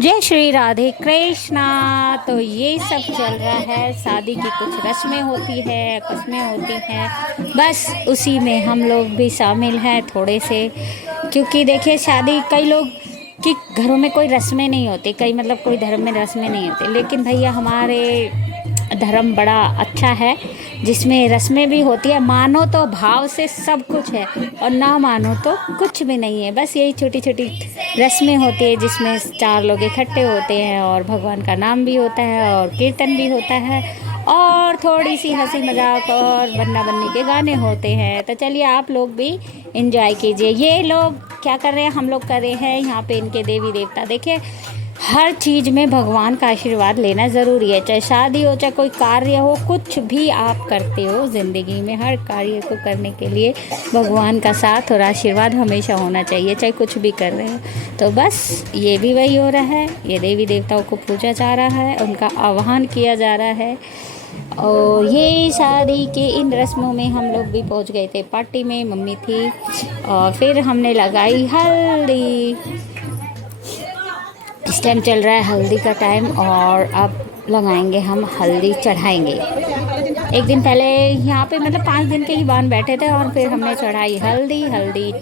जय श्री राधे कृष्णा। तो ये सब चल रहा है, शादी की कुछ रस्में होती है, कस्में होती हैं, बस उसी में हम लोग भी शामिल हैं थोड़े से। क्योंकि देखिए, शादी कई लोग कि घरों में कोई रस्में नहीं होती, कई मतलब कोई धर्म में रस्में नहीं होती, लेकिन भैया हमारे धर्म बड़ा अच्छा है जिसमें रस्में भी होती है। मानो तो भाव से सब कुछ है और ना मानो तो कुछ भी नहीं है। बस यही छोटी छोटी रस्में होती है जिसमें चार लोग इकट्ठे होते हैं और भगवान का नाम भी होता है और कीर्तन भी होता है और थोड़ी सी हंसी मजाक और बन्ना बन्नी के गाने होते हैं। तो चलिए आप लोग भी इंजॉय कीजिए। ये लोग क्या कर रहे हैं, हम लोग कर रहे हैं यहाँ पे इनके देवी देवता। देखिए, हर चीज़ में भगवान का आशीर्वाद लेना ज़रूरी है, चाहे शादी हो, चाहे कोई कार्य हो, कुछ भी आप करते हो ज़िंदगी में, हर कार्य को करने के लिए भगवान का साथ और आशीर्वाद हमेशा होना चाहिए, चाहे कुछ भी कर रहे हो। तो बस ये भी वही हो रहा है, ये देवी देवताओं को पूजा जा रहा है, उनका आह्वान किया जा रहा है। और ये शादी के इन रस्मों में हम लोग भी पहुंच गए थे, पार्टी में मम्मी थी और फिर हमने लगाई हल्दी। इस टाइम चल रहा है हल्दी का टाइम और अब लगाएंगे हम हल्दी, चढ़ाएंगे। एक दिन पहले यहाँ पे मतलब 5 दिन के ही बान बैठे थे और फिर हमने चढ़ाई हल्दी। हल्दी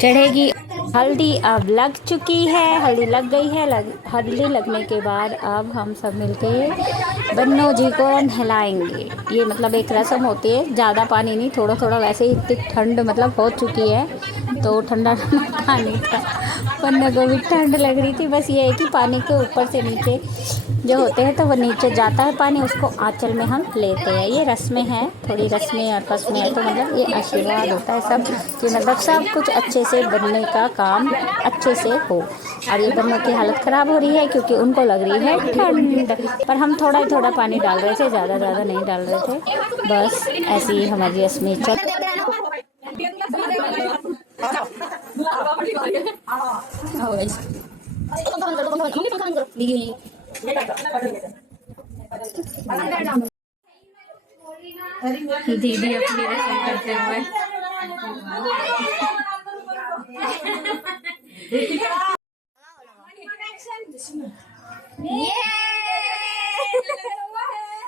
चढ़ेगी, हल्दी अब लग चुकी है, हल्दी लग गई है। हल्दी लगने के बाद अब हम सब मिलके बन्नों जी को नहलाएंगे। ये मतलब एक रस्म होती है, ज़्यादा पानी नहीं, थोड़ा थोड़ा। वैसे ही इतनी ठंड मतलब हो चुकी है तो ठंडा ठंडा पानी था, बन्नों को भी ठंड लग रही थी। बस ये है कि पानी के ऊपर से नीचे जो होते हैं तो वो नीचे जाता है पानी, उसको आंचल में हम लेते हैं। ये रस्में हैं, थोड़ी रस्में और कस्में हैं, तो मतलब ये आशीर्वाद होता है सब कि मतलब सब कुछ अच्छे से बनने का काम अच्छे से हो। और ये बन्नों की हालत ख़राब हो रही है क्योंकि उनको लग रही है ठंड, पर हम थोड़ा ही थोड़ा पानी डाल रहे थे, ज़्यादा नहीं डाल रहे थे। बस ऐसी ही हमारी रस्में चल। दीदी अपनी रस्म करते हुए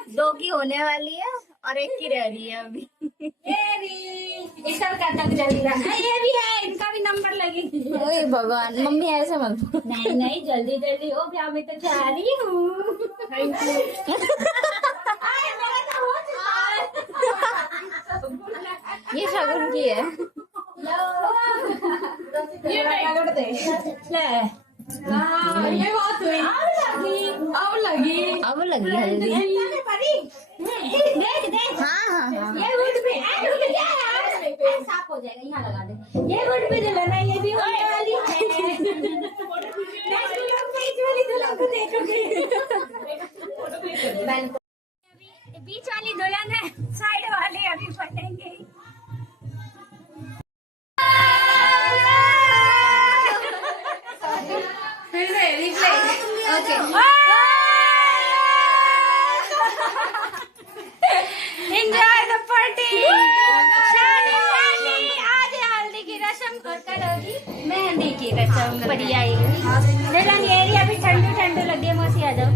दो की होने वाली है और एक की रह रही है अभी। इसका भी जल्दी रहा, ये भी है, इनका भी नंबर लगेगी। ओए भगवान, मम्मी ऐसे मत। नहीं जल्दी जल्दी हो, क्या मैं तो चाह रही हूँ। ये शगुन की है। ये बात हुई, अब लगी हल्दी। देख हाँ। ये रोड पे साफ हो जाएगा, यहाँ लगा दे। ये रोड पे दुल्हन है, ये भी होने वाली है। बीच वाली दुल्हन है, साइड वाले अभी बनेंगे। फिर से replay. Okay. Enjoy the party. शादी आज हल्दी की रस्म और कल होगी मेहंदी की रस्म। बढ़िया है। दुल्हन ये एरिया भी ठंडू लगी है, मौसी आ जाओ।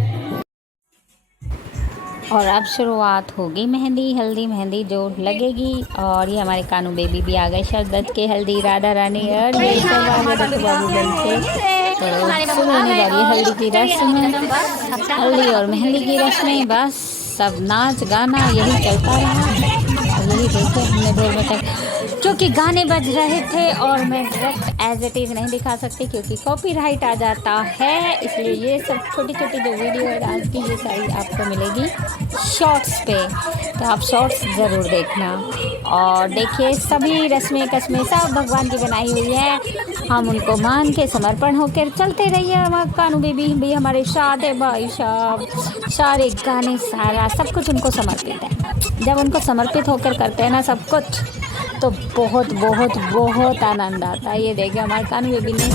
और अब शुरुआत होगी मेहंदी, हल्दी मेहंदी जो लगेगी। और ये हमारे कानू बेबी भी आ गए, शरदत के हल्दी, राधा रानी और ये सब आ गए देखो बाबू बन के। तो शुरू होने जा रही है हल्दी की रस्म, हल्दी और मेहंदी की रस्में। बस सब नाच गाना यही चलता रहा और यही देखे हमने ढोल में, क्योंकि गाने बज रहे थे और मैं डायरेक्ट एज इट इज़ नहीं दिखा सकती क्योंकि कॉपीराइट आ जाता है। इसलिए ये सब छोटी छोटी जो वीडियो है आज की, ये सारी आपको मिलेगी शॉर्ट्स पे, तो आप शॉर्ट्स ज़रूर देखना। और देखिए सभी रस्में कस्में सब भगवान की बनाई हुई है, हम उनको मान के समर्पण होकर चलते रहिए। हमारे कानू बेबी भी हमारे साथ है, भाई साहब सारे गाने सारा सब कुछ उनको समर्पित है। जब उनको समर्पित होकर करते हैं ना सब कुछ, तो बहुत बहुत बहुत आनंद आता है। ये देखिए हमारे कानू बेबी ने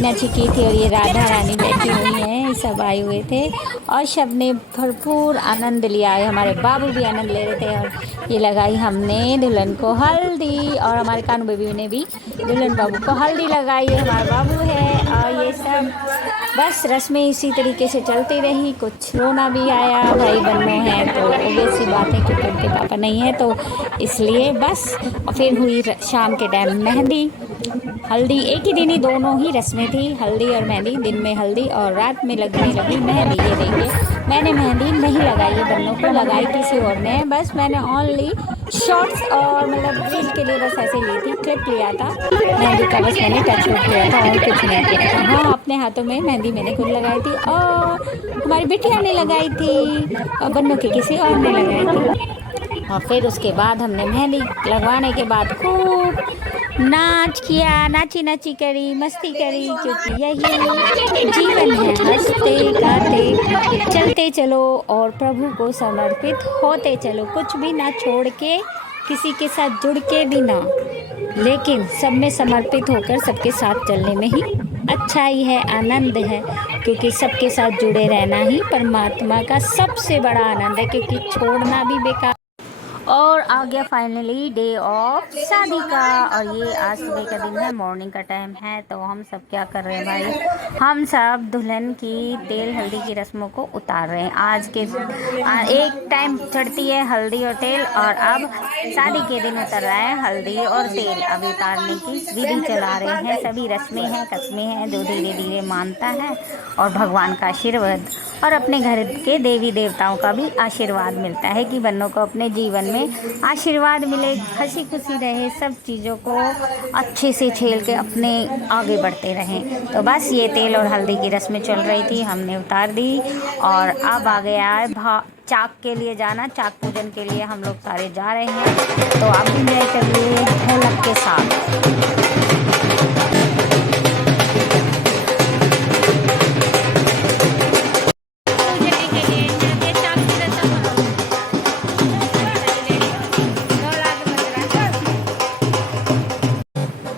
नाची की थी और ये राधा रानी बैठी हुई हैं, सब आए हुए थे और सब ने भरपूर आनंद लिया है। हमारे बाबू भी आनंद ले रहे थे और ये लगाई हमने दुल्हन को हल्दी और हमारे कानू बेबी ने भी दुल्हन बाबू को हल्दी लगाई है। हमारा बाबू है और ये सब बस रस्में इसी तरीके से चलती रही। कुछ रोना भी आया, भाई बहनों हैं तो ऑब्वियस सी बात है क्योंकि उनके पापा नहीं है तो इसलिए बस। और फिर हुई शाम के टाइम मेहंदी हल्दी, एक ही दिन ही दोनों ही रस्में थी, हल्दी और मेहंदी। दिन में हल्दी और रात में लगने लगी मेहंदी। ये देखिए मैंने मेहंदी नहीं लगाई है बन्नों को, लगाई किसी और ने। बस मैंने ओनली शॉर्ट्स और मतलब रील के लिए बस ऐसे ली थी, क्लिप लिया था मेहंदी का, बस मैंने टच किया था और कुछ नहीं किया था। हाँ अपने हाथों में मेहंदी मैंने खुद लगाई थी और हमारी बिटिया ने लगाई थी और बन्नों की किसी और ने लगाई थी। और फिर उसके बाद हमने मेहंदी लगवाने के बाद खूब नाच किया, नाची नाची करी, मस्ती करी, क्योंकि यही जीवन है, हंसते गाते चलते चलो और प्रभु को समर्पित होते चलो, कुछ भी ना छोड़ के, किसी के साथ जुड़ के भी ना, लेकिन सब में समर्पित होकर सबके साथ चलने में ही अच्छाई है, आनंद है, क्योंकि सबके साथ जुड़े रहना ही परमात्मा का सबसे बड़ा आनंद है, क्योंकि छोड़ना भी बेकार। और आ गया फाइनली डे ऑफ शादी का। और ये आज सुबह का दिन है, मॉर्निंग का टाइम है। तो हम सब क्या कर रहे हैं भाई, हम सब दुल्हन की तेल हल्दी की रस्मों को उतार रहे हैं। आज के एक टाइम चढ़ती है हल्दी और तेल, और अब शादी के दिन उतर रहा है हल्दी और तेल। अब उतारने की विधि चला रहे हैं, सभी रस्में हैं, कस्में हैं जो धीरे धीरे मानता है, और भगवान का आशीर्वाद और अपने घर के देवी देवताओं का भी आशीर्वाद मिलता है कि बन्नों को अपने जीवन में आशीर्वाद मिले, हंसी खुशी रहे, सब चीज़ों को अच्छे से झेल के अपने आगे बढ़ते रहें। तो बस ये तेल और हल्दी की रस्में चल रही थी, हमने उतार दी। और अब आ गया है चाक के लिए जाना, चाक पूजन के लिए हम लोग सारे जा रहे हैं। तो आप भी एंजॉय करिए ढोलक के साथ।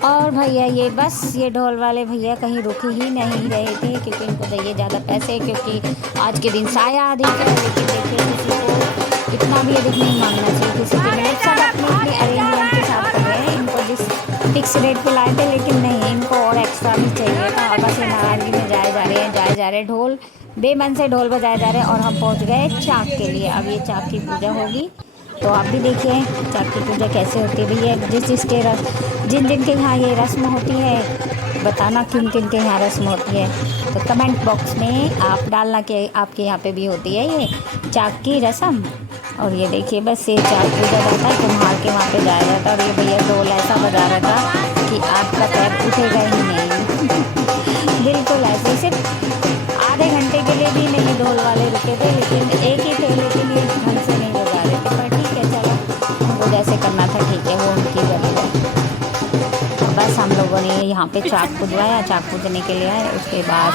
और भैया ये बस ये ढोल वाले भैया कहीं रुके ही नहीं रहे थे, क्योंकि इनको चाहिए ज़्यादा पैसे, क्योंकि आज के दिन साया अधिक है। लेकिन देखिए किसी को इतना भी अधिक नहीं मांगना चाहिए किसी के लिए, सब अपने अपने अरेंजमेंट के साथ कर रहे हैं। इनको जिस फिक्स रेट पे लाए थे, लेकिन नहीं, इनको और एक्स्ट्रा भी चाहिए था। और बस ये नाराज़गी में जाए जा रहे हैं, ढोल बेमन से ढोल बजाए जा रहे हैं। और हम पहुँच गए चाक के लिए। अब ये चाक की पूजा होगी, तो आप भी देखिए चाक की पूजा कैसे होती है भैया। जिन जिन के यहाँ ये रस्म होती है, बताना किन किन के यहाँ रस्म होती है, तो कमेंट बॉक्स में आप डालना कि आपके यहाँ पे भी होती है ये चाक की रस्म। और ये देखिए बस ये चाक पूजा जाता है, कुम्हार के वहाँ पे जाया जाता है। और ये भैया ढोल ऐसा बजा रहा था कि आपका पैर उठेगा ही नहीं। बिल्कुल ऐसे, सिर्फ आधे घंटे के लिए भी नहीं ढोल वाले रुके थे, लेकिन एक ही थे, लेकिन ये ढंग से नहीं बजा रहे थे। पर ठीक है चलो, उनको जैसे करना था ठीक है, वो उनकी जरूरत है। बस हम लोगों ने यहाँ पे चाक पूजवाया, चाक पूजने के लिए आए। उसके बाद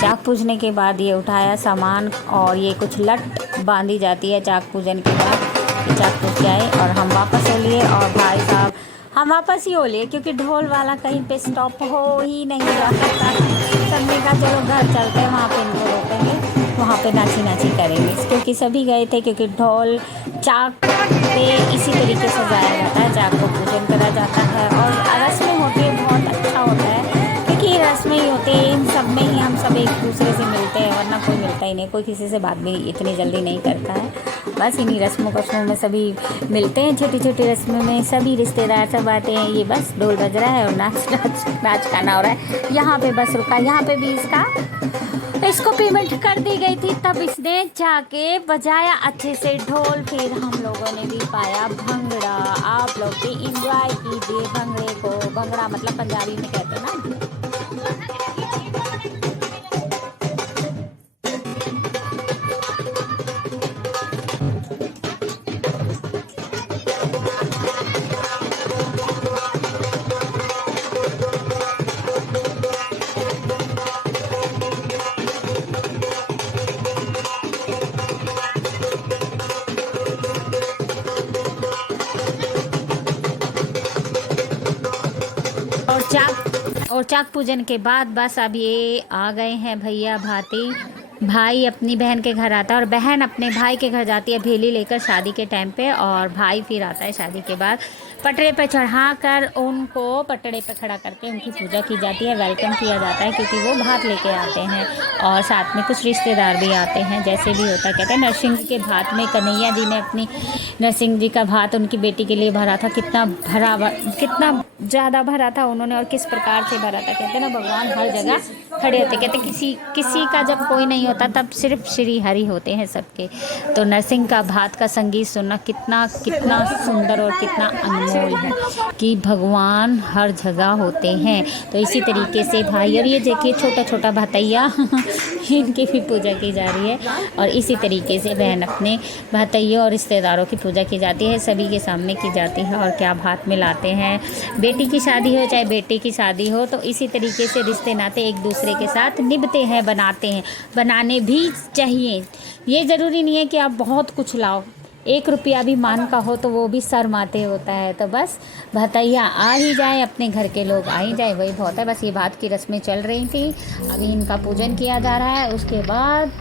चाक पूजने के बाद ये उठाया सामान, और ये कुछ लट बांधी जाती है चाक पूजन के बाद। ये चाक पूज के आए और हम वापस हो लिए। और भाई साहब हम वापस ही हो लिए, क्योंकि ढोल वाला कहीं पे स्टॉप हो ही नहीं रहा था। सबने कहा चलो घर चलते हैं, वहाँ पे इनको रोकेंगे, वहाँ पे नाची नाची करेंगे, क्योंकि सभी गए थे। क्योंकि ढोल चाक पे इसी तरीके से जाया जाता है, चाक को पूजन करा जाता है। और रस्में होती है, बहुत अच्छा होता है, क्योंकि ये रस्में ही होती है, इन सब में ही हम सब एक दूसरे से मिलते हैं, वरना कोई मिलता ही नहीं, कोई किसी से बात भी इतनी जल्दी नहीं करता है। बस इन्हीं रस्मों कस्मों में सभी मिलते हैं, छोटी छोटी रस्मों में सभी रिश्तेदार सब आते हैं। ये बस ढोल बज रहा है और नाच गाना हो रहा है। यहाँ पे बस रुका, यहाँ पे भी इसको पेमेंट कर दी गई थी, तब इसने जाके बजाया अच्छे से ढोल। फिर हम लोगों ने भी पाया भंगड़ा। आप लोग भी इंजॉय कीजिए भंगड़े को। भंगड़ा मतलब पंजाबी में कहते हैं ना। और चाक पूजन के बाद बस अब ये आ गए हैं भैया भाती। भाई अपनी बहन के घर आता है और बहन अपने भाई के घर जाती है भेली लेकर शादी के टाइम पे, और भाई फिर आता है शादी के बाद। पटरे पे चढ़ाकर उनको पटरे पे खड़ा करके उनकी पूजा की जाती है, वेलकम किया जाता है, क्योंकि वो भात लेके आते हैं और साथ में कुछ रिश्तेदार भी आते हैं। जैसे भी होता कहते हैं नरसिंह जी के भात में कन्हैया जी ने अपनी नरसिंह जी का भात उनकी बेटी के लिए भरा था, कितना ज़्यादा भरा था उन्होंने और किस प्रकार से भरा था। कहते हैं ना भगवान हर जगह खड़े होते, कहते किसी का जब कोई नहीं होता तब सिर्फ श्री हरि होते हैं सबके। तो नरसिंह का भात का संगीत सुनना कितना सुंदर और कितना अनमोल है कि भगवान हर जगह होते हैं। तो इसी तरीके से भाई, और ये देखिए छोटा छोटा भतैया इनकी भी पूजा की जा रही है और इसी तरीके से बहन अपने भतैयों और रिश्तेदारों की पूजा की जाती है, सभी के सामने की जाती है। और क्या भात मिलाते हैं, बेटी की शादी हो चाहे बेटे की शादी हो, तो इसी तरीके से रिश्ते नाते एक दूसरे के साथ निभते हैं, बनाते हैं, बनाने भी चाहिए। ये ज़रूरी नहीं है कि आप बहुत कुछ लाओ, 1 रुपया भी मान का हो तो वो भी शर्माते होता है। तो बस भतैया आ ही जाए, अपने घर के लोग आ ही जाए, वही बहुत है। बस ये भात की रस्में चल रही थी, अभी इनका पूजन किया जा रहा है, उसके बाद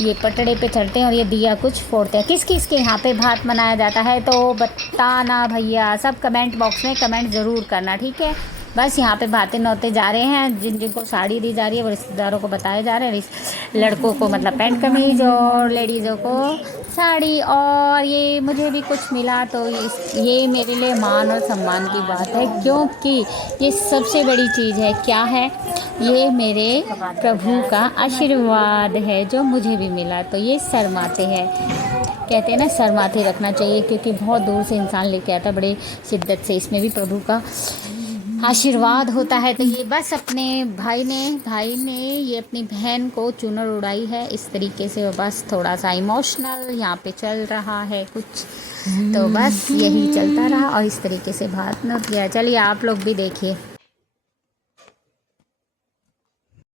ये पटड़े पे चढ़ते हैं और ये दिया कुछ फोड़ते हैं। किस किस के यहाँ पे भात मनाया जाता है तो बताना भैया, सब कमेंट बॉक्स में कमेंट ज़रूर करना, ठीक है। बस यहाँ पे भाते नौते जा रहे हैं, जिनको साड़ी दी जा रही है वो रिश्तेदारों को बताए जा रहे हैं, लड़कों को मतलब पैंट कमीज और लेडीज़ों को साड़ी। और ये मुझे भी कुछ मिला तो ये मेरे लिए मान और सम्मान की बात है, क्योंकि ये सबसे बड़ी चीज़ है। क्या है ये? मेरे प्रभु का आशीर्वाद है जो मुझे भी मिला। तो ये शर्माते हैं, कहते हैं ना शर्माते रखना चाहिए, क्योंकि बहुत दूर से इंसान लेके आता बड़े शिद्दत से, इसमें भी प्रभु का आशीर्वाद होता है। तो ये बस अपने भाई ने ये अपनी बहन को चुनर उड़ाई है इस तरीके से, बस थोड़ा सा इमोशनल यहाँ पे चल रहा है कुछ, तो बस यही चलता रहा और इस तरीके से बात न किया। चलिए आप लोग भी देखिए।